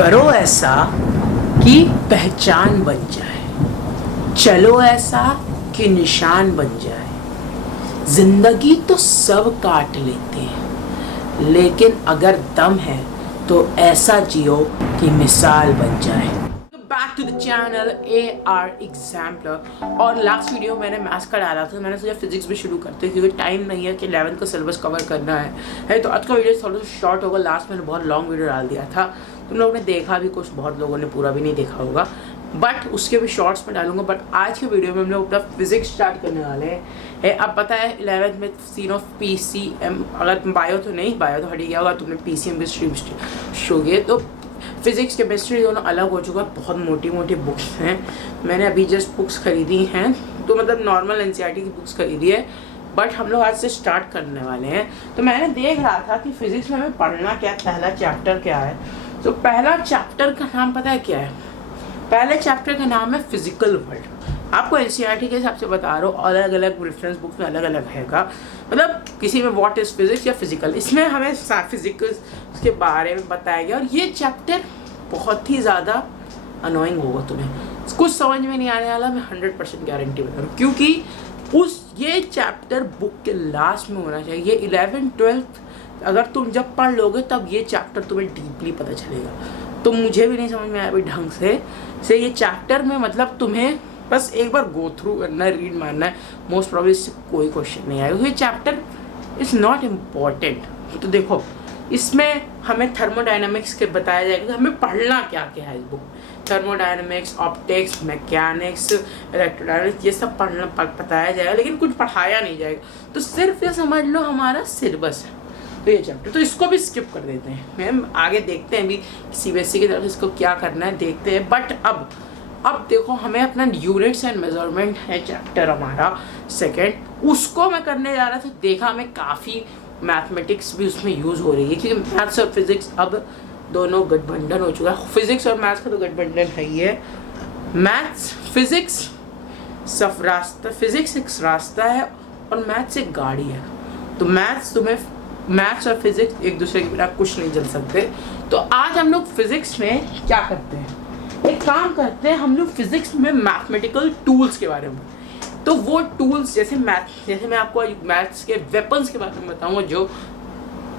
करो ऐसा कि पहचान बन जाए, चलो ऐसा कि निशान बन जाए। जिंदगी तो सब काट लेते हैं, लेकिन अगर दम है तो ऐसा जियो कि मिसाल बन जाए। Back to the channel AR exemplar. और लास्ट वीडियो मैंने मैथ्स का डाला था, मैंने सोचा फिजिक्स भी शुरू करते हैं क्योंकि टाइम नहीं है कि 11th का सिलेबस कवर करना है। तो आज का वीडियो थोड़ा सा शॉर्ट होगा। लास्ट मैंने बहुत लॉन्ग वीडियो डाल दिया था, तुम लोगों ने देखा भी, कुछ बहुत लोगों ने पूरा भी नहीं देखा होगा, बट उसके भी शॉर्ट्स में डालूंगा। बट आज के वीडियो में हम लोग अपना फिजिक्स स्टार्ट करने वाले हैं। अब पता है 11th में सीन ऑफ PCM, अगर बायो तो नहीं, बायो तो हट गया होगा, तुमने PCM भी स्ट्रीम शो किए, तो फिजिक्स केमिस्ट्री दोनों अलग हो चुका है। बहुत मोटी मोटी बुक्स हैं, मैंने अभी जस्ट बुक्स खरीदी हैं, तो मतलब नॉर्मल NCERT की बुक्स खरीदी है, बट हम लोग आज से स्टार्ट करने वाले हैं। तो मैंने देख रहा था कि फिजिक्स में हमें पढ़ना क्या है, पहला चैप्टर क्या है। तो पहला चैप्टर का नाम पता है क्या है? पहले चैप्टर का नाम है फिजिकल वर्ल्ड। आपको NCERT के हिसाब से बता रहा हूँ, अलग अलग रेफरेंस बुक में अलग अलग हैगा, मतलब किसी में व्हाट इज फिजिक्स या फिजिकल, इसमें हमें फिजिक्स के बारे में बताया गया। और ये चैप्टर बहुत ही ज़्यादा अनोइंग होगा, तुम्हें कुछ समझ में नहीं आने वाला, मैं 100% गारंटी बता रहा हूँ, क्योंकि ये चैप्टर बुक के लास्ट में होना चाहिए। ये 11th 12th अगर तुम जब पढ़ लोगे तब ये चैप्टर तुम्हें डीपली पता चलेगा। तो मुझे भी नहीं समझ में आया अभी ढंग से ये चैप्टर में, मतलब तुम्हें बस एक बार गो थ्रू करना है, रीड मारना है, मोस्ट प्रॉब्ली इससे कोई क्वेश्चन नहीं आएगा। ये चैप्टर इज़ नॉट इम्पॉर्टेंट। तो देखो, इसमें हमें थर्मोडायनामिक्स के बताया जाएगा कि हमें पढ़ना क्या क्या है। इस book thermodynamics, optics, mechanics, electrodynamics, ये सब बताया जाएगा, लेकिन कुछ पढ़ाया नहीं जाएगा। तो सिर्फ ये समझ लो हमारा सिलेबस है तो ये चैप्टर, तो इसको भी स्किप कर देते हैं। मैम आगे देखते हैं भी CBSE की तरफ इसको क्या करना है, देखते हैं। बट अब देखो, हमें अपना यूनिट्स एंड मेजरमेंट है चैप्टर हमारा सेकंड, उसको मैं करने जा रहा था। देखा हमें काफ़ी मैथमेटिक्स भी उसमें यूज़ हो रही है, क्योंकि मैथ्स और फिजिक्स अब दोनों गठबंधन हो चुका है। फिजिक्स और मैथ्स का तो गठबंधन है ही है। मैथ्स फिजिक्स सब रास्ता, फिजिक्स एक रास्ता है और मैथ्स एक गाड़ी है। तो मैथ्स और फिजिक्स एक दूसरे के बिना कुछ नहीं चल सकते। तो आज हम लोग फिजिक्स में क्या करते हैं, एक काम करते हैं, हम लोग फिजिक्स में मैथमेटिकल टूल्स के बारे में। तो वो टूल्स जैसे मैं आपको मैथ्स के वेपन्स के बारे में बताऊंगा, जो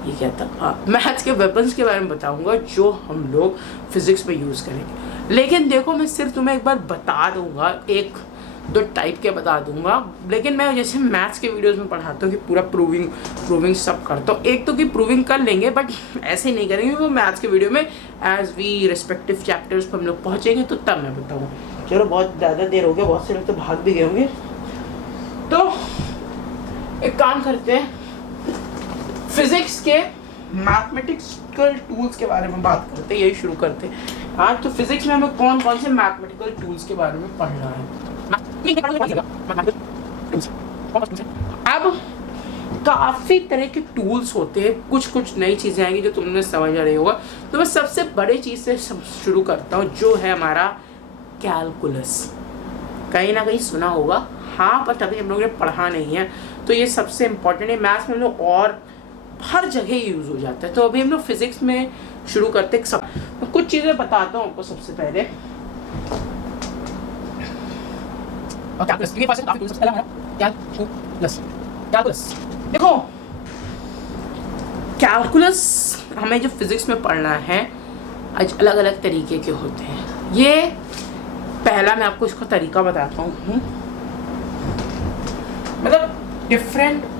ये क्या था, मैथ्स के वेपन्स के बारे में बताऊंगा जो हम लोग फिजिक्स में यूज़ करेंगे। लेकिन देखो, मैं सिर्फ तुम्हें एक बार बता दूंगा, एक दो टाइप के बता दूंगा, लेकिन मैं जैसे मैथ्स के वीडियोस में पढ़ाता हूँ कि पूरा प्रूविंग सब करता हूँ। एक तो कि प्रूविंग कर लेंगे, बट ऐसे नहीं करेंगे, वो मैथ्स के वीडियो में एज वी रिस्पेक्टिव चैप्टर्स पर हम लोग पहुँचेंगे तो तब मैं बताऊँ। चलो, बहुत ज़्यादा देर हो गया, बहुत से लोग तो भाग भी गए होंगे। तो एक काम करते हैं, फिजिक्स के मैथमेटिकल टूल्स के बारे में बात करते हैं, यही शुरू करते हैं आज। तो फिजिक्स में हमें कौन कौन से मैथमेटिकल टूल्स के बारे में पढ़ना है। अब काफ़ी तरह के टूल्स होते हैं, कुछ नई चीज़ें आएंगी जो तुमने समझ आ रही होगा। तो मैं सबसे बड़ी चीज़ से शुरू करता हूँ, जो है हमारा कैलकुलस। कहीं ना कहीं सुना होगा, हाँ, पर तभी हम लोगों ने पढ़ा नहीं है। तो ये सबसे इम्पोर्टेंट है, मैथ्स में हम लोग और हर जगह यूज़ हो जाता है। तो अभी हम लोग फिजिक्स में शुरू करते हैं। सब कुछ चीज़ें बताता हूँ आपको। सबसे पहले कैलकुलस। देखो, कैलकुलस हमें जो फिजिक्स में पढ़ना है, आज अलग अलग तरीके के होते हैं। ये पहला मैं आपको इसका तरीका बताता हूँ, मतलब डिफरेंशिएशन,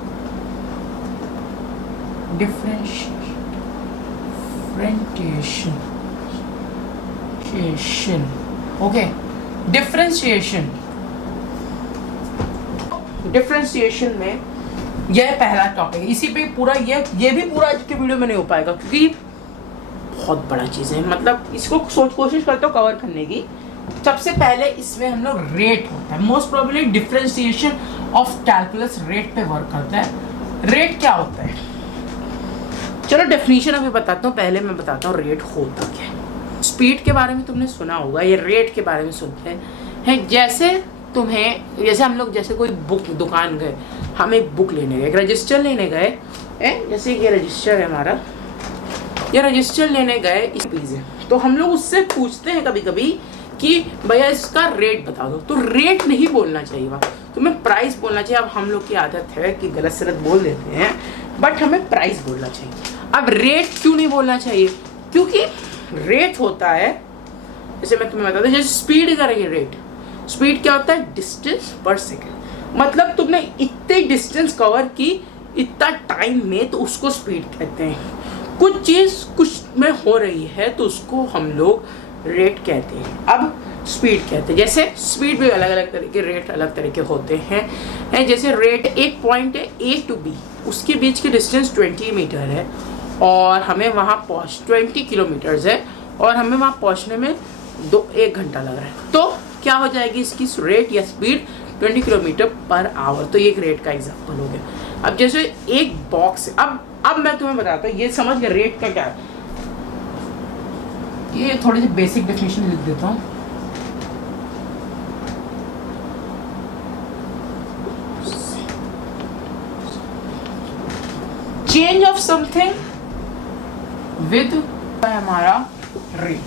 ओके, डिफरेंशिएशन में यह पहला टॉपिक, इसी पे पूरा ये भी पूरा आज के वीडियो में नहीं हो पाएगा, क्योंकि बहुत बड़ा चीज़ है, मतलब इसको कोशिश करते हो कवर करने की। सबसे पहले इसमें हम लोग रेट होता है, most probably differentiation of calculus rate पे वर्क करता है। रेट क्या होता है, चलो डेफिनेशन अभी बताता हूँ, पहले मैं बताता हूँ रेट होता क्या है। स्पीड के बारे में तुमने सुना होगा, ये रेट के बारे में सुनते हैं। जैसे हम लोग जैसे कोई बुक दुकान गए, हम एक बुक लेने गए, एक रजिस्टर लेने गए, जैसे ये रजिस्टर है हमारा, या रजिस्टर लेने गए रुपीज़ है, तो हम लोग उससे पूछते हैं कभी कभी कि भैया इसका रेट बता दो, तो रेट नहीं बोलना चाहिए वहाँ, तुम्हें प्राइस बोलना चाहिए। अब हम लोग की आदत है कि गलत सलत बोल देते हैं, बट हमें प्राइस बोलना चाहिए। अब रेट क्यों नहीं बोलना चाहिए? क्योंकि रेट होता है, जैसे मैं तुम्हें बताता हूँ, जैसे स्पीड करेंगे रेट, स्पीड क्या होता है? डिस्टेंस पर सेकेंड। मतलब तुमने इतने डिस्टेंस कवर की इतना टाइम में, तो उसको स्पीड कहते हैं। कुछ चीज़ कुछ में हो रही है तो उसको हम लोग रेट कहते हैं। अब स्पीड कहते हैं, जैसे स्पीड भी अलग अलग तरह के, रेट अलग तरह के होते हैं। जैसे रेट एक पॉइंट है A to B, उसके बीच की डिस्टेंस 20 मीटर है और हमें वहाँ 20 किलोमीटर्स है और हमें वहाँ पहुँचने में 1 घंटा लग रहा है, तो क्या हो जाएगी इसकी रेट या स्पीड? 20 kilometre per hour. तो ये एक रेट का एग्जाम्पल हो गया। अब जैसे एक बॉक्स, अब मैं तुम्हें बताता हूँ, ये समझ गया रेट का क्या है। ये थोड़ी सी बेसिक डेफिनेशन लिख देता हूँ। चेंज ऑफ समथिंग विद हमारा rate,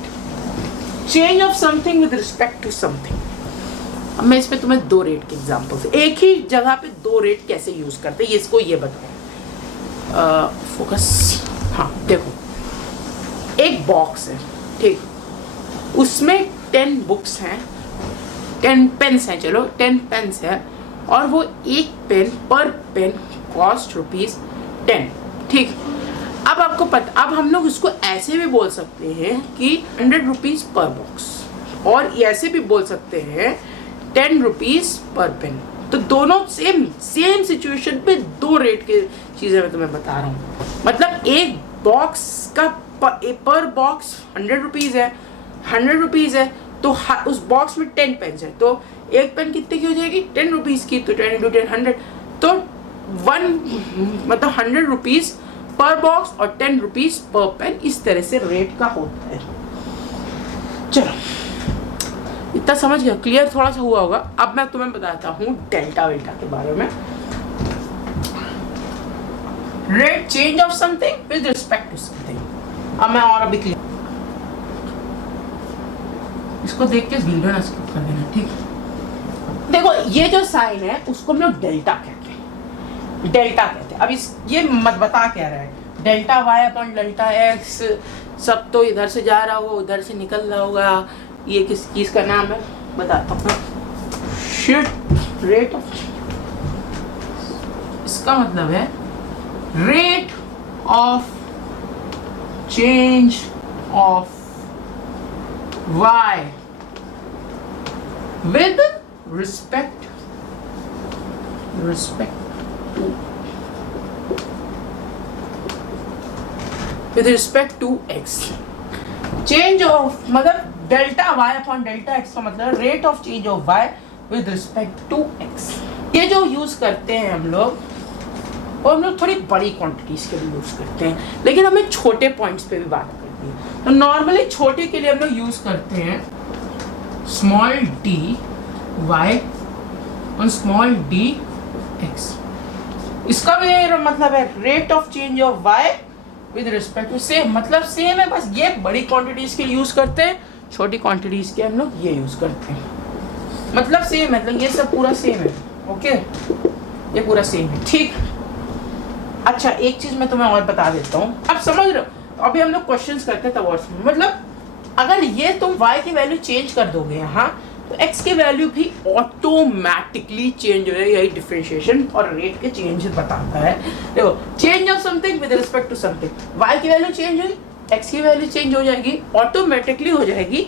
change of something with respect to something. अब मैं इसमें तुम्हें 2 रेट के एग्जाम्पल्स, एक ही जगह पे 2 रेट कैसे यूज करते हैं इसको ये बताओ। फोकस, हाँ देखो, एक बॉक्स है, ठीक, उसमें 10 बुक्स हैं, 10 पेन्स हैं, चलो 10 पेन्स है, और वो एक पेन पर पेन कॉस्ट ₹10, ठीक। अब आपको पता, अब हम लोग इसको ऐसे भी बोल सकते हैं कि 100 रुपीज़ पर बॉक्स, और ऐसे भी बोल सकते हैं 10 रुपीज़ पर पेन। तो दोनों सेम सिचुएशन पे 2 रेट के चीज़ें मैं तुम्हें बता रहा हूँ। मतलब एक बॉक्स का पर बॉक्स 100 रुपीज़ है, 100 रुपीज़ है, तो उस बॉक्स में 10 पेन्स है, तो एक पेन कितने की हो जाएगी? 10 रुपीज़ की, तो 10 × 10 100, तो 100 रुपीज़ पर बॉक्स और 10 रुपीज़ पर पेन, इस तरह से रेट का होता है। चलो इतना समझ गया, क्लियर थोड़ा सा हुआ होगा। अब मैं तुम्हें बताता हूँ डेल्टा वेल्टा के बारे में। Rate change of something with respect to something. अब मैं और अभी क्लियर, इसको देख के वीडियो ना स्किप कर देना, ठीक। देखो ये जो साइन है उसको हम लोग डेल्टा कहते हैं, डेल्टा कहते हैं। अब ये मत बता क्या रहा है, delta Y upon delta X, सब तो इधर से जा रहा होगा उधर से निकल रहा होगा, ये किस चीज का नाम है बताता हूँ, शिट रेट ऑफ, इसका मतलब है rate of change of y with respect to x। Change of मतलब delta y upon delta x का मतलब rate of change of y with respect to x। ये जो यूज करते हैं हम लोग, और हम लोग थोड़ी बड़ी क्वांटिटीज के लिए यूज करते हैं, लेकिन हमें छोटे पॉइंट्स पे भी बात करनी है। तो नॉर्मली छोटे के लिए हम लोग यूज करते हैं स्मॉल d y और स्मॉल d x। इसका भी मतलब है rate of change of y with respect to, same मतलब सेम है, बस ये बड़ी क्वांटिटीज के यूज करते हैं, छोटी क्वांटिटीज के हम लोग ये यूज करते हैं, मतलब सेम है, मतलब ये सब पूरा सेम है, ओके, ये पूरा सेम है, ठीक। अच्छा एक चीज मैं तुम्हें और बता देता हूँ, अब समझ रहे हो। अभी हम लोग क्वेश्चंस करते हैं तब, मतलब अगर ये तुम y की वैल्यू चेंज कर दोगे यहाँ, तो x की वैल्यू भी ऑटोमेटिकली चेंज हो जाएगी। यही डिफरेंशिएशन और रेट के चेंज बताता है। देखो change of something with respect to something, y की वैल्यू चेंज हुई, x की वैल्यू चेंज हो जाएगी, ऑटोमेटिकली हो जाएगी।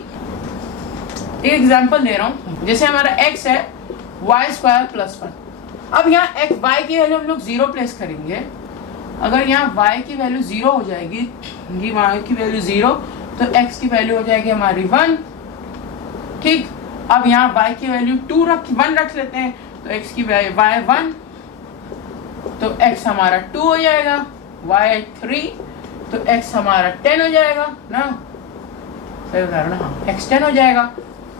एक एग्जांपल दे रहा हूँ, जैसे हमारा x है y² + 1। अब यहाँ y की वैल्यू हम लोग 0 प्लेस करेंगे। अगर यहाँ y की वैल्यू 0 हो जाएगी, y की वैल्यू 0, तो x की वैल्यू हो जाएगी हमारी 1, ठीक। अब यहाँ y की वैल्यू 1 रख लेते हैं, तो x की वैल्यू y 1, तो x हमारा 2 हो जाएगा, y 3, तो x हमारा 10 हो जाएगा ना, सही बता रहा ना, हाँ x 10 हो जाएगा।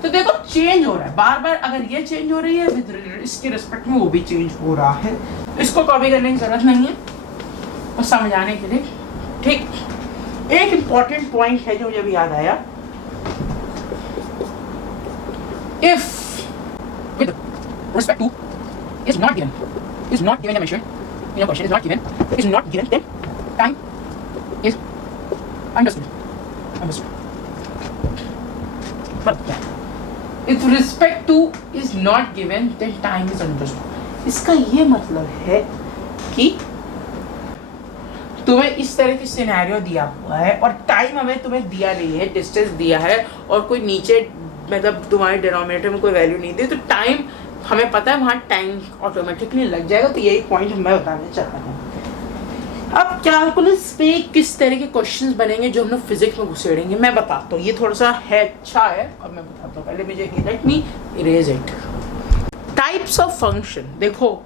तो देखो चेंज हो रहा है बार बार, अगर ये चेंज हो रही है विद इसके रिस्पेक्ट में वो भी चेंज हो रहा है, इसको कॉपी करने की जरूरत नहीं है, तो समझाने के लिए, ठीक। एक इंपॉर्टेंट पॉइंट है जो मुझे अभी याद आया, if with respect to is not given a measure in your question, is not given, then time is understood. But if respect to is not given, then time is understood. इसका ये मतलब है कि तुम्हें इस तरह की सिनेरियो दिया हुआ है और टाइम हमें तुम्हें दिया नहीं है, डिस्टेंस दिया है और कोई नीचे मतलब तुम्हारे डिनोमिनेटर में कोई वैल्यू नहीं दी, तो टाइम हमें पता है वहाँ टाइम ऑटोमेटिकली लग जाएगा। तो यही पॉइंट मैं बताना चाहता हूँ। अब कैलकुलस पे किस तरह के क्वेश्चंस बनेंगे जो हम लोग फिजिक्स में घुसेड़ेंगे, मैं बताता हूँ। ये थोड़ा सा है अच्छा है और मैं बताता हूँ। पहले मुझे let me erase it. Types of function, देखो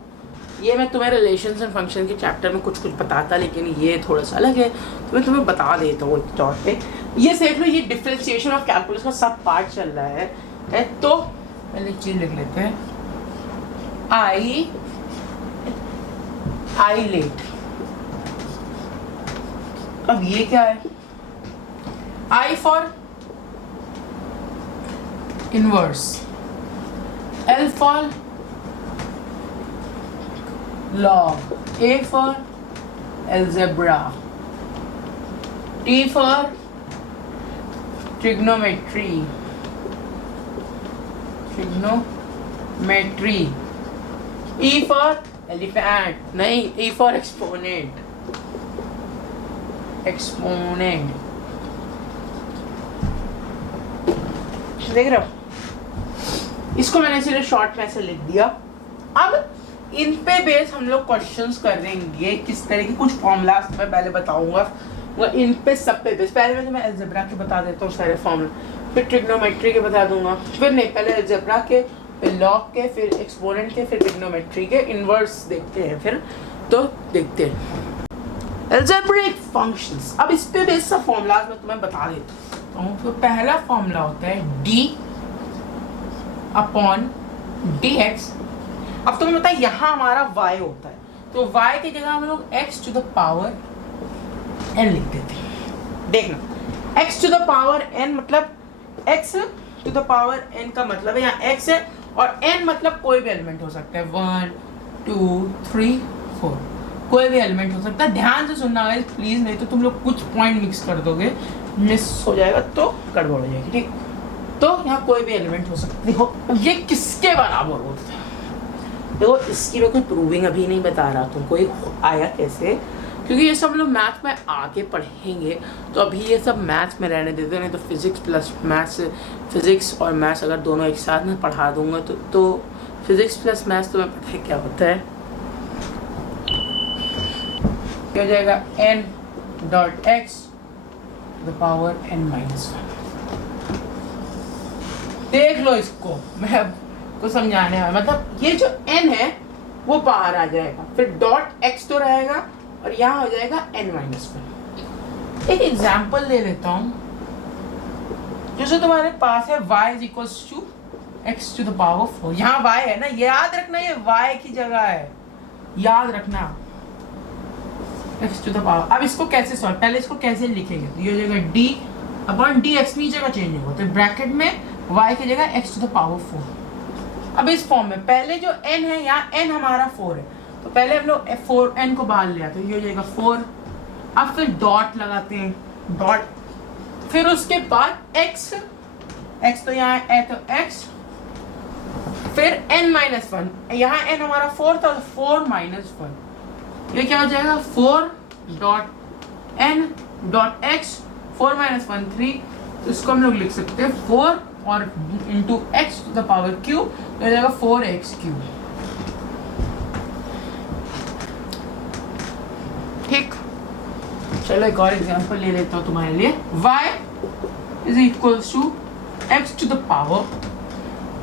ये मैं तुम्हें रिलेशंस एंड फंक्शन के चैप्टर में कुछ बताता, लेकिन ये थोड़ा सा अलग है तो मैं तुम्हें बता देता हूँ एक तौर पे। ये देख लो, ये डिफरेंशिएशन ऑफ कैलकुलस का सब पार्ट चल रहा है। तो पहले चीज लिख लेते हैं, आई लेट। अब ये क्या है? I for inverse, L for log, A for algebra, T for trigonometry, E for elephant, नहीं, E for exponent, देख रहे हो? इसको मैंने इसीलिए शॉर्ट में ऐसे लिख दिया। अब इन पे बेस हम लोग क्वेश्चंस करेंगे किस तरह की, कुछ फॉर्मूलाज मैं पहले बताऊंगा, वो इन पे सब पे बेस। पहले मैं तुम्हें अलजेब्रा के बता देता हूँ सारे फॉर्मूला, फिर ट्रिग्नोमेट्री के बता दूंगा, फिर नहीं, पहले अलजेब्रा के, फिर लॉग के, फिर एक्सपोनेंट के, फिर ट्रिग्नोमेट्री के इनवर्स देखते हैं। फिर तो देखते हैं अलजेब्रिक फंक्शंस। अब इस पे बेस सब फॉर्मूलाज मैं तुम्हें बता देता हूँ। तो पहला फॉर्मूला होता है d अपॉन dx। अब तुम्हें पता है यहाँ हमारा y होता है, तो y की जगह हम लोग x to the power n लिख देते हैं। देखना, x to the power n मतलब x to the power n का मतलब है यहाँ x है और n मतलब कोई भी एलिमेंट हो सकता है, 1 2 3 4, कोई भी एलिमेंट हो सकता है। ध्यान से सुनना गाइस प्लीज, नहीं तो तुम लोग कुछ पॉइंट मिक्स कर दोगे, मिस हो जाएगा तो गड़बड़ हो जाएगी, ठीक। तो यहाँ कोई भी एलिमेंट हो सकता है। देखो ये किसके बराबर होता है? देखो इसकी मैं कोई प्रूविंग अभी नहीं बता रहा तुमको, ये आया कैसे, क्योंकि ये सब लोग मैथ में आके पढ़ेंगे। तो अभी ये सब मैथ्स में रहने देते हैं, नहीं तो फिजिक्स प्लस मैथ्स, फिजिक्स और मैथ्स अगर दोनों एक साथ में पढ़ा दूंगा तो फिजिक्स प्लस मैथ्स तुम्हें पता है क्या होता है, क्या हो जाएगा, n dot x the power n minus 1। देख लो इसको, मैं अब को समझाने वाला, मतलब ये जो n है वो बाहर आ जाएगा, फिर डॉट x तो रहेगा और यहाँ हो जाएगा n माइनस 1। एक एग्जाम्पल ले लेता हूँ, जैसे तुम्हारे पास है y is equals to x to the power 4। यहाँ y है ना, ये याद रखना, ये y की जगह है, याद रखना, x टू द पावर। अब इसको कैसे सॉल्व, पहले इसको कैसे लिखेंगे, तो ये हो जाएगा d अपॉन dx, नीचे का चेंज होगा तो ब्रैकेट में y की जगह x टू द पावर 4। अब इस फॉर्म में पहले जो n है, यहाँ n हमारा 4 है, तो पहले हम लोग 4n को बाहर ले आते हैं, ये हो जाएगा 4। अब फिर डॉट लगाते हैं, डॉट, फिर उसके बाद x तो यहाँ है तो x, फिर n माइनस 1, यहाँ n हमारा 4 था तो 4 माइनस 1, ये क्या हो जाएगा 4 dot n dot x, 4 minus 1 3। तो इसको हम लोग लिख सकते हैं 4 और into X to the power Q, तो हो जाएगा 4x क्यू। ठीक, चलो एक और एग्जांपल ले लेता हूँ तुम्हारे लिए। y is equals to x to the power,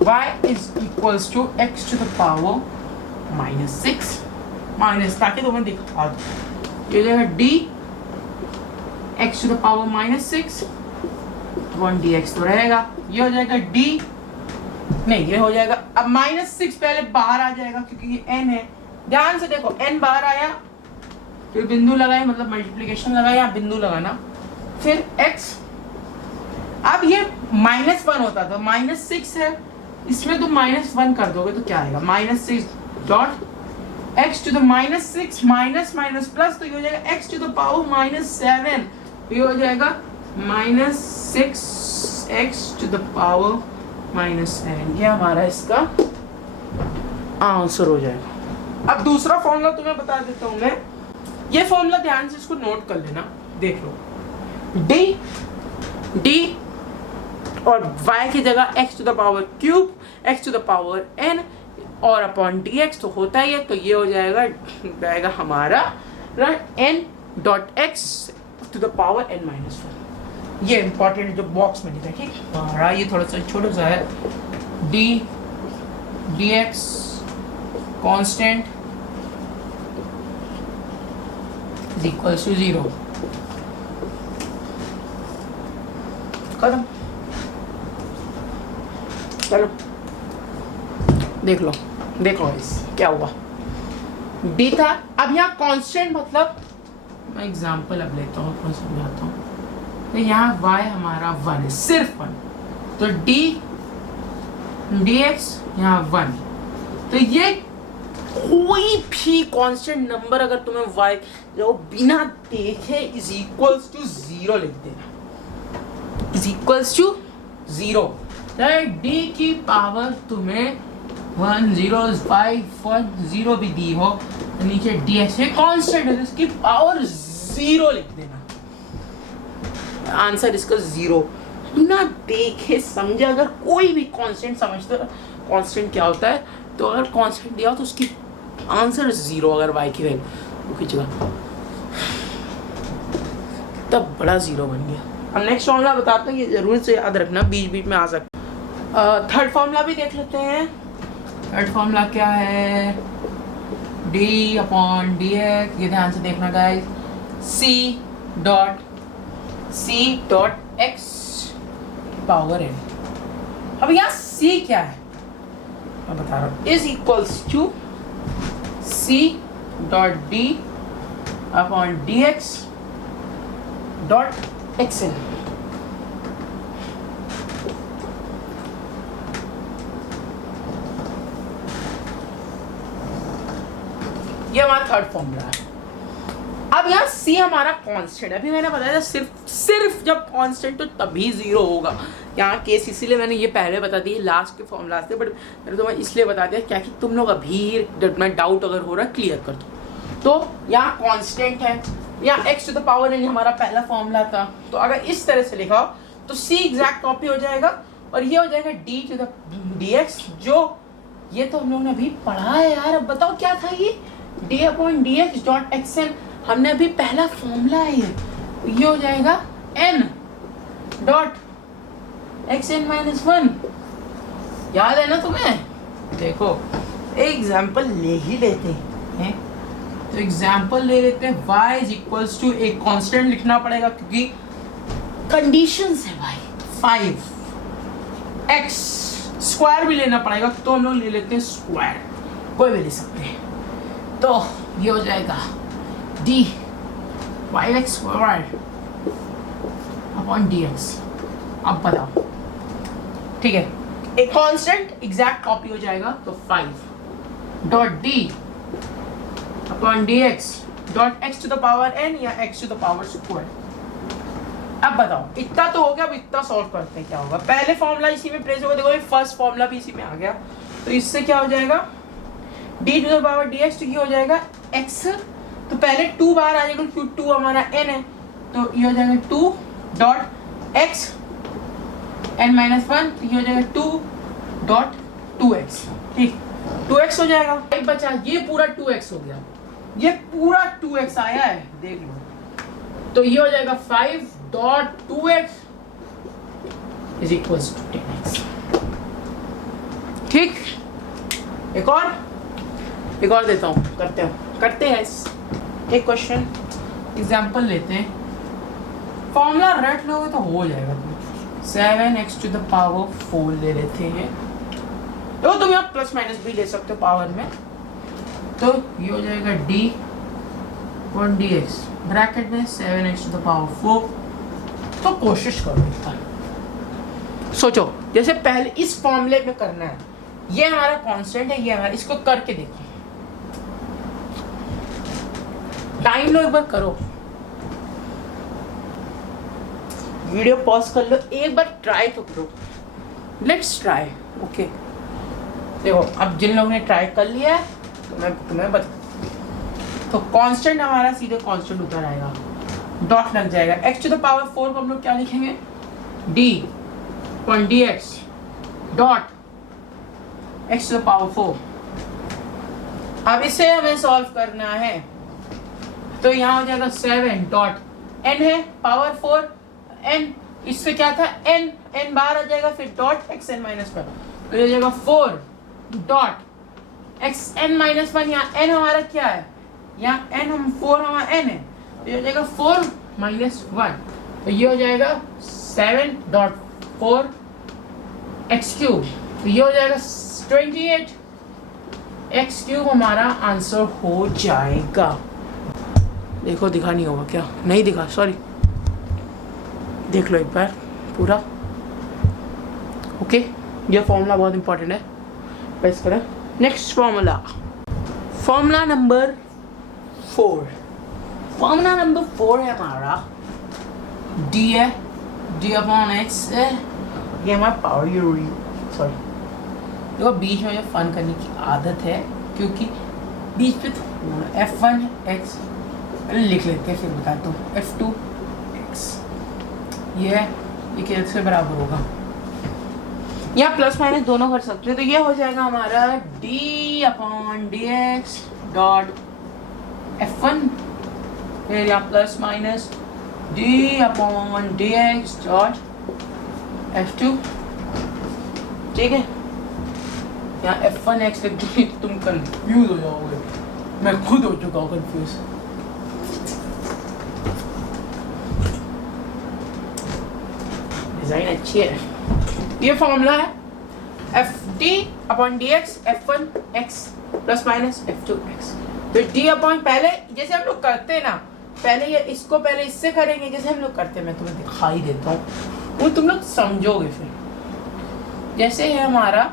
y is equals to x to the power minus 6, minus, ताकि तुम्हें दिखा दो, ये हो जाएगा d x to the power minus 6 1 dx तो रहेगा, ये हो जाएगा d, नहीं ये हो जाएगा, अब माइनस 6 पहले बाहर आ जाएगा क्योंकि ये n है। ध्यान से देखो, n बाहर आया, फिर बिंदु लगाए, मतलब मल्टीप्लिकेशन लगाए, यहाँ बिंदु लगाना, फिर x, अब ये -1 होता था, -6 है, इसमें तुम -1 कर दोगे तो क्या आएगा, -6 dot x to the -6 minus minus plus, तो ये हो जाएगा x टू द पावर -7, ये हो जाएगा -6x टू द पावर -7, ये हमारा इसका आंसर हो जाएगा। अब दूसरा फॉर्मूला तुम्हें बता देता हूं मैं, ये फॉर्मूला ध्यान से इसको नोट कर लेना, देख लो, d और y की जगह x to the power cube, x to the power n और अपॉन dx तो होता ही है, तो ये हो जाएगा हमारा n dot x to the power n minus 1। ये इंपॉर्टेंट जो बॉक्स में लिखा है, ठीक है, ये थोड़ा सा छोटा सा है, dx constant is equal to 0, खत्म। चलो देख लो इस क्या हुआ, d था, अब यहाँ कांस्टेंट मतलब, मैं एग्जांपल अब लेता हूँ, आपको समझाता हूँ, तो यहाँ y हमारा 1 है, सिर्फ 1, तो dx यहाँ 1, तो ये कोई भी कांस्टेंट नंबर अगर तुम्हें y जो बिना देखे इज इक्वल्स टू 0 लिख देना, इज इक्वल्स टू 0, d की पावर तुम्हें 1 0 5 1 0 भी दी हो, तो नीचे dx है कांस्टेंट है, इसकी पावर 0 लिख देना, आंसर इसका 0, बिना देखे समझे। अगर कोई भी कांस्टेंट समझते हो कांस्टेंट क्या होता है, तो अगर कांस्टेंट दिया हो तो उसकी आंसर 0, अगर y की वैल्यू की जगह, तब बड़ा 0 बन गया। अब नेक्स्ट फॉर्मूला बताते हैं, ये जरूर से याद रखना, बीच बीच में आ सकता। थर्ड फॉर्मूला भी देख लेते हैं। थर्ड फॉर्मूला क्या है, d अपॉन dx, ये ध्यान से देखना guys, c dot x power n। अब यहाँ c क्या है मैं बता रहा हूँ, is equals to c dot d upon dx dot xn। ये हमारा थर्ड फॉर्मूला है। अब यहाँ c हमारा कांस्टेंट है, अभी मैंने बताया था सिर्फ जब कांस्टेंट तो तभी 0 होगा, यहाँ केस इसीलिए मैंने ये पहले बता दी लास्ट के फॉर्मूला से, बट मैंने तुम्हें इसलिए बता दिया क्या कि तुम लोग अभी डाउट अगर हो रहा है क्लियर कर दो। तो यहाँ कांस्टेंट है, यहाँ x to the power n हमारा पहला फॉर्मूला था, तो अगर इस तरह से लिखा तो c एग्जैक्ट कॉपी हो जाएगा और ये हो जाएगा d टू द dx, जो ये तो हम लोग ने अभी पढ़ा है यार। अब बताओ क्या था ये, d upon dx dot xn, हमने अभी पहला फॉर्मूला है ये हो जाएगा n डॉट xn माइनस 1, याद है ना तुम्हें। देखो एग्जाम्पल ले ही लेते हैं, तो एग्जाम्पल ले लेते हैं, y इज इक्वल्स टू एक कांस्टेंट लिखना पड़ेगा क्योंकि कंडीशंस है भाई, 5x स्क्वायर भी लेना पड़ेगा, तो हम लोग ले लेते हैं स्क्वायर, कोई भी ले सकते हैं, तो ये हो जाएगा d y x square upon dx। अब बताओ, ठीक है, एक कांस्टेंट एग्जैक्ट कॉपी हो जाएगा, तो 5 dot d upon dx dot x to the power n या x to the power square. अब बताओ, इतना तो हो गया, अब इतना सॉल्व करते हैं क्या होगा। पहले फॉर्मूला इसी में प्लेस होगा, देखो फर्स्ट फॉर्मूला भी इसी में आ गया, तो इससे क्या हो जाएगा d to the power dx, तो ये हो जाएगा x, तो पहले 2 बार आ जाएगा क्योंकि 2 हमारा n है, तो ये हो जाएगा 2 डॉट x n माइनस 1, तो ये हो जाएगा 2 डॉट 2x, ठीक 2x हो जाएगा। एक बचा, ये पूरा 2x हो गया, ये पूरा 2x आया है, देख लो, तो ये हो जाएगा 5 dot 2x is equal to 10x, ठीक। एक और देता हूँ, करते हैं एक क्वेश्चन, एग्जाम्पल लेते हैं, फॉर्मूला रट लोगे तो हो जाएगा। 7x टू द पावर 4 ले लेते हैं, तो तुम यहाँ प्लस माइनस भी ले सकते हो पावर में, तो ये हो जाएगा d अपॉन dx ब्रैकेट में 7x टू द पावर 4 तो कोशिश करो एक बार, सोचो जैसे पहले इस फॉर्मूले में करना है, ये हमारा कांस्टेंट है, ये हमारा, इसको करके देखो, टाइम लो एक बार करो, वीडियो पॉज कर लो, एक बार ट्राई तो करो, लेट्स ट्राई। ओके देखो अब जिन लोगों ने ट्राई कर लिया है तो मैं तुम्हें बता, तो कांस्टेंट हमारा सीधे कांस्टेंट उतर आएगा, डॉट लग जाएगा, x टू द पावर 4 को हम लोग क्या लिखेंगे, d point dx dot x to the power 4। अब इसे हमें सॉल्व करना है, तो यहाँ हो जाएगा 7 डॉट n है पावर 4 n, इससे क्या था n बाहर आ जाएगा, फिर डॉट xn माइनस 1, तो ये हो जाएगा 4 डॉट xn माइनस 1। यहाँ n हमारा क्या है, यहाँ n हम 4 हमारा n है, तो ये हो जाएगा 4 माइनस 1, तो ये हो जाएगा 7 डॉट 4 x क्यूब, तो ये हो जाएगा 28 x क्यूब हमारा आंसर हो जाएगा। देखो दिखा नहीं होगा क्या, नहीं दिखा, सॉरी, देख लो एक बार पूरा। ओके ये फॉर्मूला बहुत इंपॉर्टेंट है, प्रेस करें। Next formula, formula number 4, formula number 4 है हमारा d है, d अपॉन x है, ये हमारा पावर यूरी, सॉरी देखो बीच में फन करने की आदत है, क्योंकि बीच पे थोड़ा f1x लिख लेते हैं, फिर बताता हूँ f2x, ये किससे बराबर होगा, यहाँ प्लस माइनस दोनों कर सकते हैं, तो ये हो जाएगा हमारा d upon dx dot f1, फिर यहाँ plus minus d upon dx dot f2, ठीक है। यहाँ f1x लिख दूँगी तो तुम कंफ्यूज हो जाओगे, मैं खुद हो चुका हूँ कंफ्यूज। डिजाइन अच्छी है, ये फॉर्मूला है F D upon D x F one x plus minus F two x. तो डी अपॉन पहले जैसे हम लोग करते हैं ना, पहले ये इसको पहले इससे करेंगे जैसे हम लोग करते हैं, मैं तुम्हें दिखाई देता हूँ वो तुम लोग समझोगे। फिर जैसे है हमारा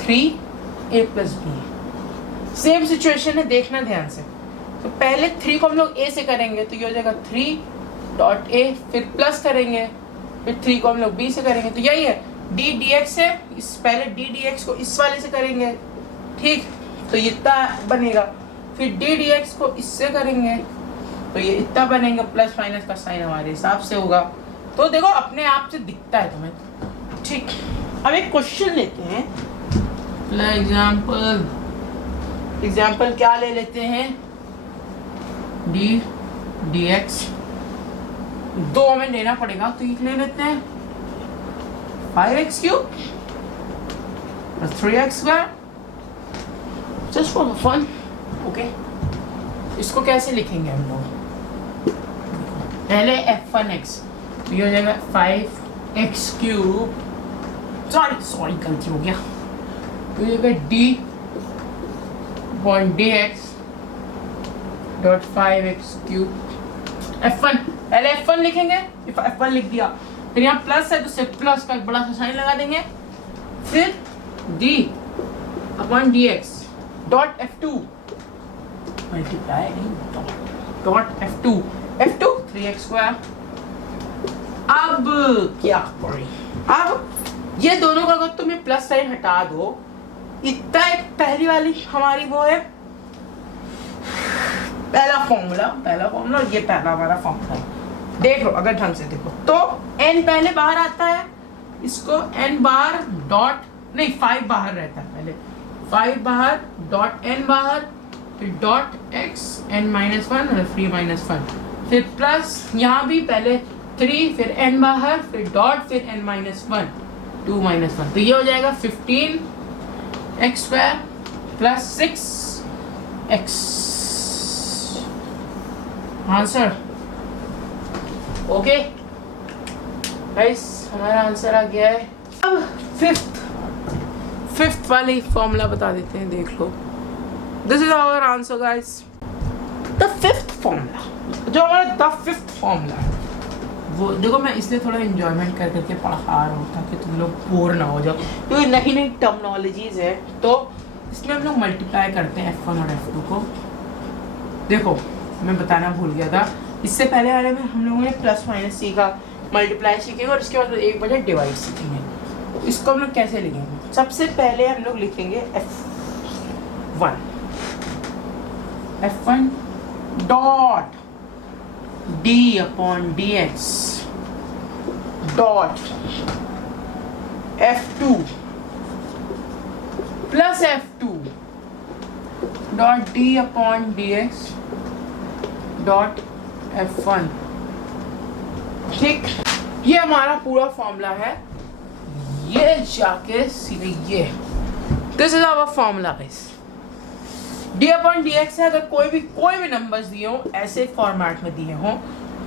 3a plus B, same situation है, देखना ध्यान से। तो पहले 3 को हम लोग a से करेंगे तो ये हो जाएगा 3 डॉट a, फिर प्लस करेंगे, फिर 3 को हम लोग b से करेंगे, तो यही है d dx है। इस पहले d dx को इस वाले से करेंगे, ठीक, तो ये इतना बनेगा, फिर d dx को इससे करेंगे तो ये इतना बनेगा, प्लस माइनस का साइन हमारे हिसाब से होगा। तो देखो अपने आप से दिखता है तुम्हें, ठीक। अब एक क्वेश्चन लेते हैं, एग्जाम्पल क्या ले लेते हैं, d dx 2 हमें लेना पड़ेगा, तो ये ले लेते हैं 5x cube plus 3x square, just for fun. Okay, इसको कैसे लिखेंगे हम लोग, पहले f1x तो ये हो जाएगा 5x क्यूब, सॉरी गलती हो गया, तो ये होगा d point dx dot 5x cube f1, पहले f1 लिखेंगे, f1 लिख दिया, फिर यहाँ प्लस है तो सिर्फ प्लस का एक बड़ा सा साइन लगा देंगे, फिर d upon dx dot f2 multiply dot f2 3x square. अब क्या करें, अब ये दोनों का अगर तुम प्लस साइन हटा दो, इतना एक पहली वाली हमारी वो है पहला फॉर्मूला, ये पहला हमारा फॉर्मूला। देख लो अगर ढंग से देखो तो n पहले बाहर आता है, इसको n बार डॉट नहीं 5 बाहर रहता है, पहले 5 बाहर डॉट n बाहर, फिर डॉट x n माइनस 1 और 3 माइनस 1, फिर प्लस यहाँ भी पहले 3 फिर n बाहर, फिर डॉट फिर n माइनस 1 2 माइनस 1, तो ये हो जाएगा 15x square plus 6x answer. Okay guys, हमारा आंसर आ गया है। अब फिफ्थ वाली फॉर्मूला बता देते हैं, देख लो। This is our answer guys, the fifth formula, जो हमारा द फिफ्थ फॉर्मूला है वो देखो मैं इसलिए थोड़ा एंजॉयमेंट कर करके पढ़ा रहा हूँ ताकि तुम लोग बोर ना हो जाओ, क्योंकि नई नई टर्मिनोलॉजीज है। तो इसमें हम लोग मल्टीप्लाई करते हैं F1 और F2 को। देखो मैं बताना भूल गया था, इससे पहले वाले में हम लोगों ने प्लस माइनस सीखा, मल्टीप्लाई सीखेंगे और इसके बाद एक बजाय डिवाइड सीखेंगे। तो इसको हम लोग कैसे लिखेंगे? सबसे पहले हम लोग लिखेंगे F1 dot d/dx dot F2 plus F2 dot d/dx dot F1। ठीक, ये हमारा पूरा फॉर्मूला है। ये जाके सीधे ये this is our formula guys. d/dx है, अगर कोई भी नंबर्स दिए हो ऐसे फॉर्मेट में दिए हो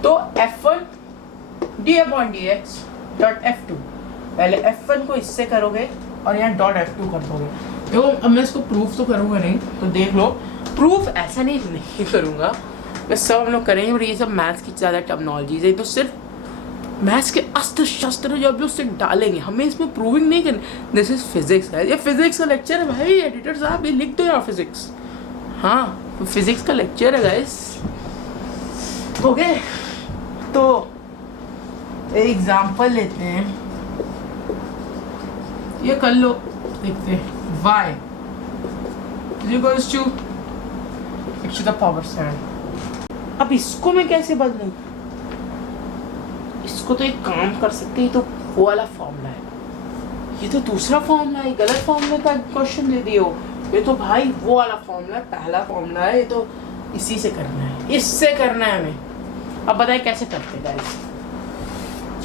तो F1 d/dx डॉट F2, पहले F1 को इससे करोगे और यहाँ डॉट F2 कर दोगे। देखो अब मैं इसको प्रूफ तो करूँगा नहीं, तो देख लो प्रूफ ऐसा नहीं करूँगा मैं, सब हम लोग करेंगे, बट ये सब मैथ्स की ज़्यादा टर्मिनोलॉजीज है, तो सिर्फ मैथ्स के अस्त्र शस्त्र जो अब उससे डालेंगे, हमें इसमें प्रूविंग नहीं करनी। दिस इज फिजिक्स है, ये फिजिक्स का लेक्चर है भाई। एडिटर साहब ये लिख दो यार फिजिक्स, हाँ फिजिक्स का लेक्चर है गाइस। ओके तो एग्जाम्पल लेते हैं, ये कर लो, देखते हैं y equals to x to the power 7। अब इसको मैं कैसे बदलूं? इसको तो एक काम कर सकते हैं, तो वो वाला फॉर्मूला है, ये तो दूसरा फॉर्मूला है, गलत फॉर्मूला का क्वेश्चन दे दियो। ये तो भाई वो वाला फॉर्मूला है, पहला फॉर्मूला है, ये तो इसी से करना है, इससे करना है हमें। अब बताए कैसे करते हैं गाइस?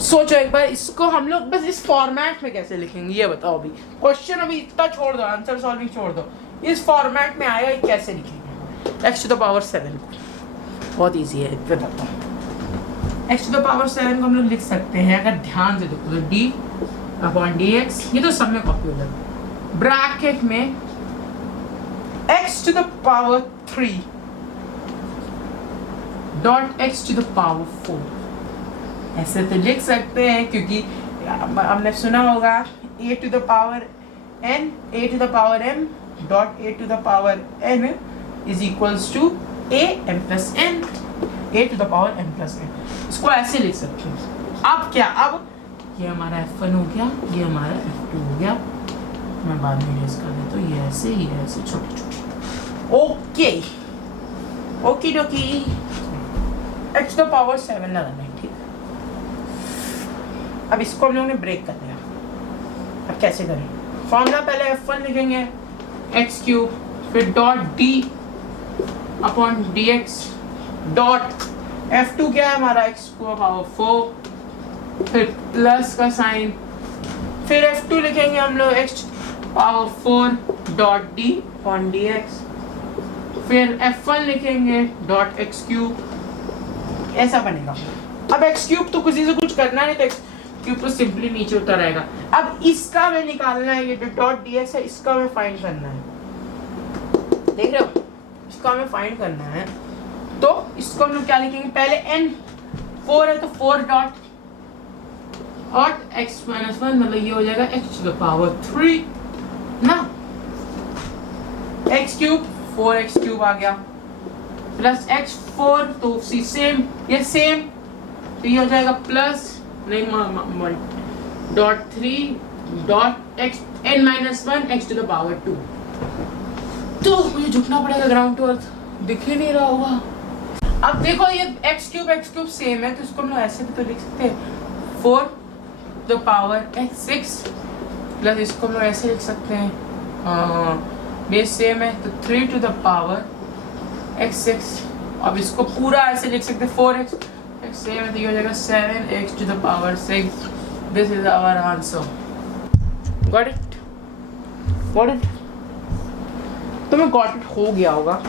सोचो एक बार, इसको हम लोग बस इस फॉर्मेट में कैसे लिखेंगे ये बताओ। अभी क्वेश्चन अभी इतना छोड़ दो, आंसर सॉल्विंग छोड़ दो, इस फॉर्मेट में आएगा कैसे लिखेंगे? x टू द पावर 7 को बहुत ईजी है, बताता हूँ। x टू द पावर 7 को हम लोग लिख सकते हैं, अगर ध्यान से देखो तो d/dx, ये तो सब में कॉपी हो जाएगा, ब्रैकेट में x to the power 3 dot x to the power 4। ऐसे तो लिख सकते हैं क्योंकि हमने सुना होगा a to the power n, a to the power m dot a to the power n is equals to a m plus n, a to the power m plus n। इसको ऐसे लिख सकते हैं। अब क्या, अब ये हमारा F1 हो गया, ये हमारा F2 हो गया, मैं बाद में रेस कर देता हूँ, ये ऐसे छोटी छोटी। Okay okay dokey, x to the power 7 लगाना है, ठीक। अब इसको हम लोगों ने ब्रेक कर दिया। अब कैसे करें? फॉर्मूला पहले F1 लिखेंगे x क्यूब, फिर डॉट d/dx डॉट F2 क्या है हमारा, x को पावर 4, फिर प्लस का साइन, फिर F2 लिखेंगे हम लोग x पावर 4 डॉट d/dx, फिर F1 लिखेंगे डॉट x क्यूब, ऐसा बनेगा। अब x क्यूब तो किसी से कुछ करना नहीं, तो x क्यूब तो सिंपली नीचे उतर आएगा। अब इसका हमें निकालना है, ये जो डॉट dx है इसका हमें फाइंड करना है, देख रहे हो, इसका हमें फाइंड करना है। तो इसको हम लोग क्या लिखेंगे, पहले n 4 है तो 4 डॉट x माइनस 1, मतलब ये हो जाएगा x टू द पावर 3 ना, x क्यूब 4x क्यूब आ गया, प्लस x4 तो सेम, ये सेम, तो ये हो जाएगा प्लस नहीं dot 3 dot x n minus 1 x to the power 2। तो मुझे झुकना पड़ेगा ग्राउंड टू अर्थ, दिख ही नहीं रहा होगा। अब देखो ये x क्यूब सेम है, तो इसको हम लोग ऐसे भी तो लिख सकते हैं, 4 द पावर x6 प्लस इसको हम लोग ऐसे लिख सकते हैं, बेस सेम है तो 3 टू द पावर x6। अब इसको पूरा ऐसे लिख सकते हैं 4x सेम है तो ये हो जाएगा 7x to the power 6। This is our answer. Got it? तुम्हें गॉट इट हो गया होगा।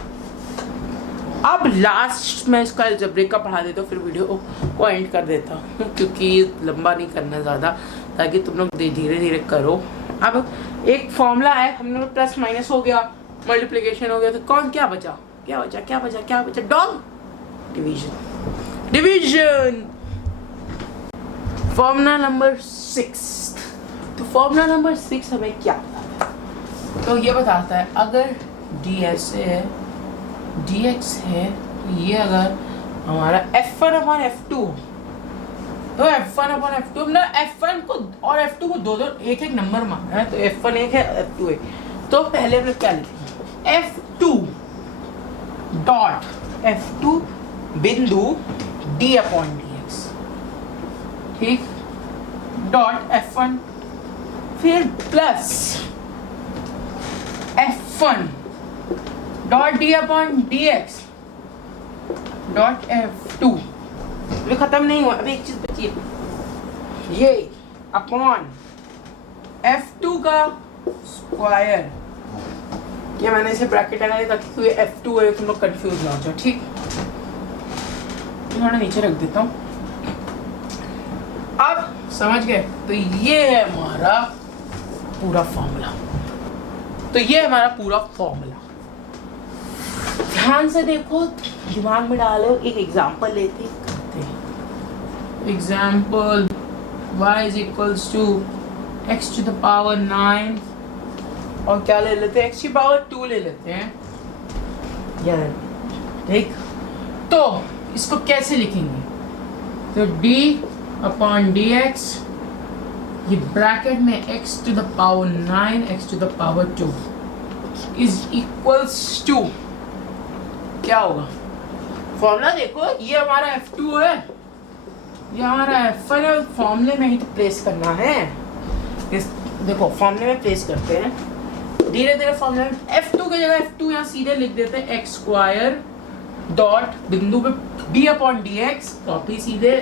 अब लास्ट में इसका अलजेब्रिक का पढ़ा देता हूँ, फिर वीडियो को एंड कर देता हूँ क्योंकि लंबा नहीं करना ज़्यादा, ताकि तुम लोग धीरे धीरे करो। अब एक फॉर्मूला है, हम लोग प्लस माइनस हो गया, मल्टीप्लिकेशन हो गया, तो कौन क्या बचा? Dog division. Formula number 6। तो फॉर्मूला नंबर 6 हमें क्या बताता है? तो ये बताता है अगर ds है dx है, तो ये अगर हमारा f1/f2, तो f1/f2 हमने f1 को और f2 को दो एक नंबर माना है, तो f1 एक है f2 एक। तो पहले हमने क्या लिखेंगे, f2 डॉट f2 बिंदु d/dx, ठीक, डॉट f1, फिर plus f1 dot d/dx dot f2। अभी खत्म नहीं हुआ, अभी एक चीज बची है, ये अपॉन f2 का स्क्वायर। ये मैंने इसे ब्रैकेट लगा दिया ताकि कोई f2 है तुम लोग कंफ्यूज ना हो जाओ, ठीक। थोड़ा नीचे रख देता हूँ, अब समझ गए। तो ये है हमारा पूरा फॉर्मूला, तो ये हमारा पूरा फॉर्मूला। ध्यान से देखो, दिमाग में डालो, एक एग्जांपल लेते करते हैं। Example y is equals to x to the power 9 और क्या ले लेते हैं, x की पावर 2 ले लेते हैं यार, ठीक। तो इसको कैसे लिखेंगे, तो d/dx, ये ब्रैकेट में x to the power 9 x to the power 2 is equals to क्या होगा, फॉर्मूला देखो, ये हमारा f2 है, ये हमारा f1 है, फॉर्मूले में ही तो प्लेस करना है। इस देखो फॉर्मूले में प्लेस करते हैं, धीरे धीरे फॉर्मूले में f2 की जगह f2 यहाँ सीधे लिख देते हैं, x स्क्वायर डॉट बिंदु पे d/dx, कॉपी सीधे,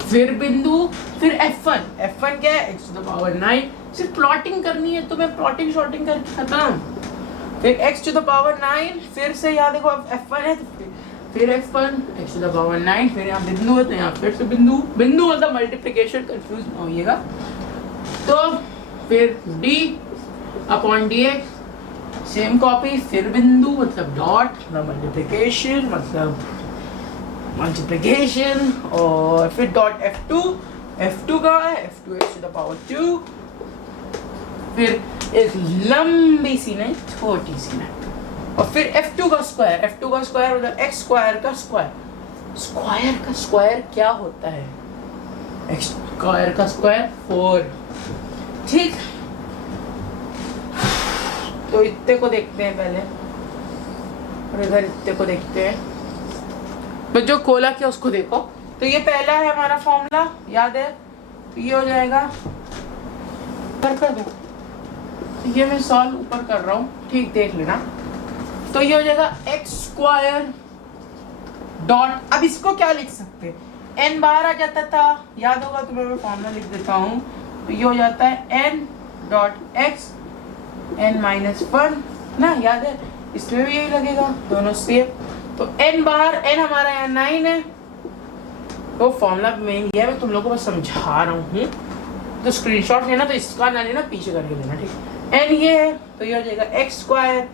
फिर बिंदु, फिर f1 क्या है, x टू द पावर 9। सिर्फ प्लॉटिंग करनी है, तो मैं प्लॉटिंग शॉर्टिंग करके खत्म। फिर x टू द पावर 9, फिर से यहाँ देखो f1 है, तो फिर f1 x to the power 9, फिर यहाँ बिंदु है तो यहाँ फिर से बिंदु मतलब मल्टीप्लिकेशन, कंफ्यूज ना होइएगा। तो फिर d/dx सेम कॉपी, फिर बिंदु मतलब डॉट, मल्टीप्लिकेशन मतलब मल्टीप्लिकेशन, और फिर डॉट f2 का है, f2 x to the power 2, फिर एक लंबी सी नहीं, छोटी सी नहीं, और फिर f2 का स्क्वायर मतलब x स्क्वायर का स्क्वायर क्या होता है, x स्क्वायर का स्क्वायर 4, ठीक। तो इतने को देखते हैं पहले, और इधर इतने को देखते हैं, तो जो खोला क्या उसको देखो। तो ये पहला है हमारा फॉर्मूला, याद है, तो ये हो जाएगा, कर दो, ये मैं सॉल्व ऊपर कर रहा हूँ, ठीक, देख लेना। तो ये हो जाएगा एक्स स्क्वायर डॉट, अब इसको क्या लिख सकते हैं, n बाहर आ जाता था, याद होगा तुम्हें, मैं फॉर्मूला लिख देता हूँ। तो ये हो जाता है n डॉट एक्स n-1 ना, याद है, इसमें भी यही लगेगा, दोनों सेम। तो n बाहर, n हमारा यहाँ 9 है, तो फॉर्मूला में ये मैं तुम लोगों को समझा रहा हूँ, तो स्क्रीनशॉट लेना, तो इसका ना लेना, पीछे करके लेना, ठीक। n ये है, तो ये हो जाएगा x square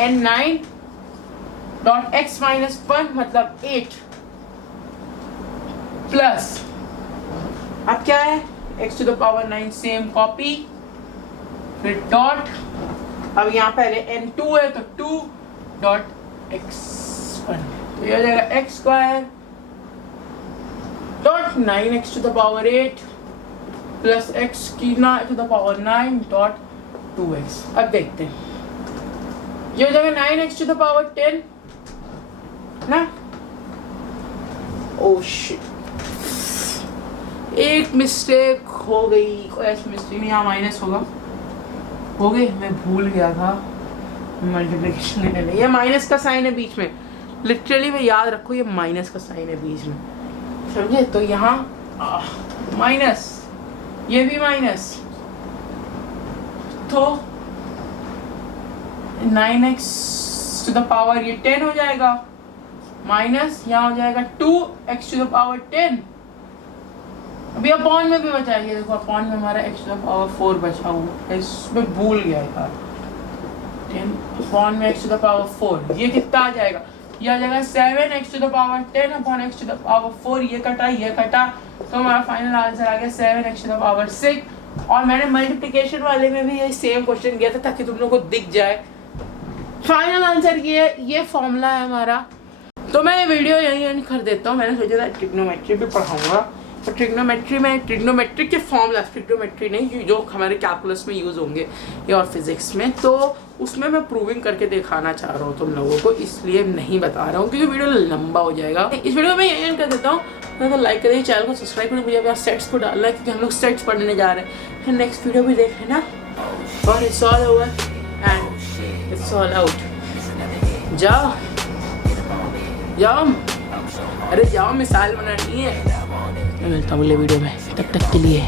n9 dot x-1 मतलब 8 प्लस, अब क्या है, x to the power 9 same copy, फिर डॉट, अब यहाँ पहले n2 है तो 2 डॉट x1, तो ये हो जाएगा x square dot 9x to the power 8 plus x की to the power 9 dot 2x। अब देखते हैं, ये हो जाएगा 9x टू द पावर 10 ना, ओह शिट, एक मिस्टेक हो गई, कोई ऐसी मिस्टेक नहीं, यहाँ माइनस होगा, हो गई, मैं भूल गया था मल्टीप्लिकेशन करने, ये माइनस का साइन है बीच में, लिटरली में याद रखो, ये माइनस का साइन है बीच में, समझे। तो यहाँ माइनस, ये भी माइनस, तो 9x टू द पावर ये 10 हो जाएगा, माइनस यहाँ हो जाएगा 2x टू द पावर 10, अभी अपॉन में भी बचा है, देखो अपॉन में हमारा x टू द पावर 4 बचा हुआ, इसमें भूल गया यार, 10 अपॉन में x टू द पावर 4, ये कितना आ जाएगा, यह आ जाएगा 7x to the power 10 upon x to the power 4, ये कटा, तो हमारा फाइनल आंसर आ गया 7x टू द पावर 6। और मैंने मल्टीप्लिकेशन वाले में भी ये सेम क्वेश्चन किया था ताकि तुम लोगों को दिख जाए। फाइनल आंसर ये फॉर्मूला है हमारा। तो मैं वीडियो यहीं एंड कर देता हूँ। मैंने सोचा था ट्रिग्नोमेट्री भी पढ़ाऊंगा, तो ट्रिग्नोमेट्री में ट्रिग्नोमेट्री के फॉर्मूला, ट्रिग्नोमेट्री नहीं जो हमारे कैलकुलस में यूज़ होंगे या और फिजिक्स में, तो उसमें मैं प्रूविंग करके दिखाना चाह रहा हूँ तुम लोगों को, इसलिए नहीं बता रहा हूँ क्योंकि वीडियो लंबा हो जाएगा। इस वीडियो में यहीं एंड कर देता हूँ। तो लाइक करिए, चैनल को सब्सक्राइब करें, मुझे अपना सेट्स को डालना है क्योंकि हम लोग सेट्स पढ़ने जा रहे हैं। फिर नेक्स्ट वीडियो भी देख लेना। और it's all over and it's all out. जाओ, अरे जाओ, मिसाल बनानी है। मैं मिलता हूँ अगले वीडियो में, तब तक के लिए